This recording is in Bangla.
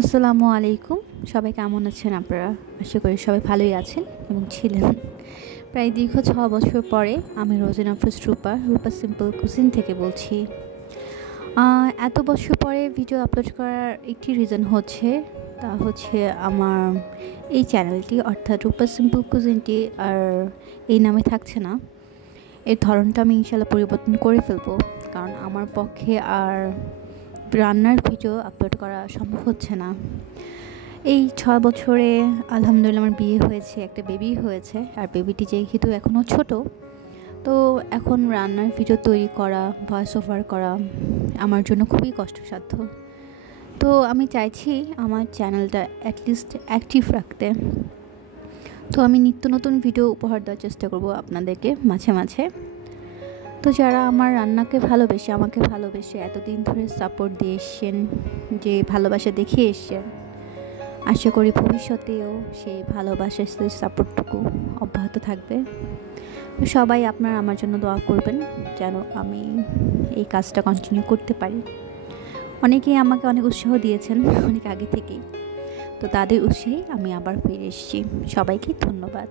আসসালামু আলাইকুম। সবাই কেমন আছেন আপনারা? আশা করি সবাই ভালোই আছেন এবং ছিলেন। প্রায় দীর্ঘ ৬ বছর পরে আমি রোজিনা আফরোজ রূপা সিম্পল কুজিন থেকে বলছি। এত বছর পরে ভিডিও আপলোড করার একটি রিজন হচ্ছে, তা হচ্ছে আমার এই চ্যানেলটি অর্থাৎ রূপা সিম্পল কুজিনটি আর এই নামে থাকছে না। এর ধরনটা আমি ইনশাল্লাহ পরিবর্তন করে ফেলবো, কারণ আমার পক্ষে আর রান্নার ভিডিও আপলোড করা সম্ভব হচ্ছে না। এই ৬ বছরে আলহামদুলিল্লাহ আমার বিয়ে হয়েছে, একটা বেবি হয়েছে। আর বেবিটি যেহেতু এখনও ছোট, তো এখন রান্নার ভিডিও তৈরি করা, ভয়েস ওভার করা আমার জন্য খুবই কষ্টসাধ্য। তো আমি চাইছি আমার চ্যানেলটা অ্যাটলিস্ট অ্যাক্টিভ রাখতে। তো আমি নিত্য নতুন ভিডিও উপহার দেওয়ার চেষ্টা করব আপনাদেরকে মাঝে মাঝে। তো যারা আমার রান্নাকে ভালোবেসে, আমাকে ভালোবেসে এতদিন ধরে সাপোর্ট দিয়ে এসছেন, যে ভালোবাসা দেখিয়ে এসছেন, আশা করি ভবিষ্যতেও সেই ভালোবাসার সাপোর্টটুকু অব্যাহত থাকবে। তো সবাই আপনারা আমার জন্য দোয়া করবেন যেন আমি এই কাজটা কন্টিনিউ করতে পারি। অনেকেই আমাকে অনেক উৎসাহ দিয়েছেন অনেক আগে থেকেই, তো তাদের উৎসাহেই আমি আবার ফিরে এসেছি। সবাইকে ধন্যবাদ।